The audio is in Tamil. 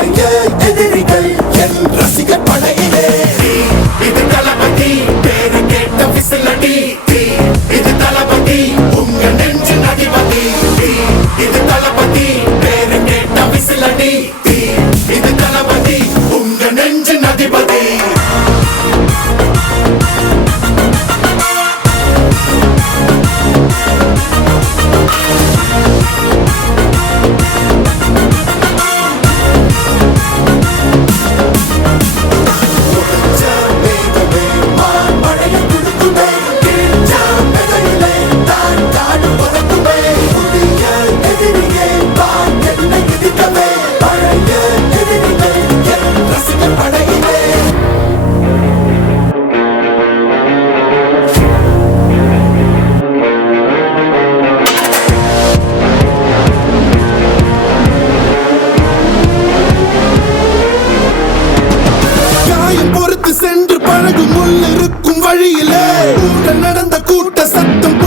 பழைய எதிரிகள் என் ரசிகர் படையிலே. இது தளபதி பேரு கேட்ட விசிலடி, இது தளபதி உங்க நெஞ்சு அதிபதி. இது தளபதி பேரு கேட்ட விசிலடி, இது தளபதி உங்க நெஞ்சு அதிபதி. சென்று பழகும் முள் இருக்கும் வழியிலே கூட நடந்த கூட்ட சத்தம்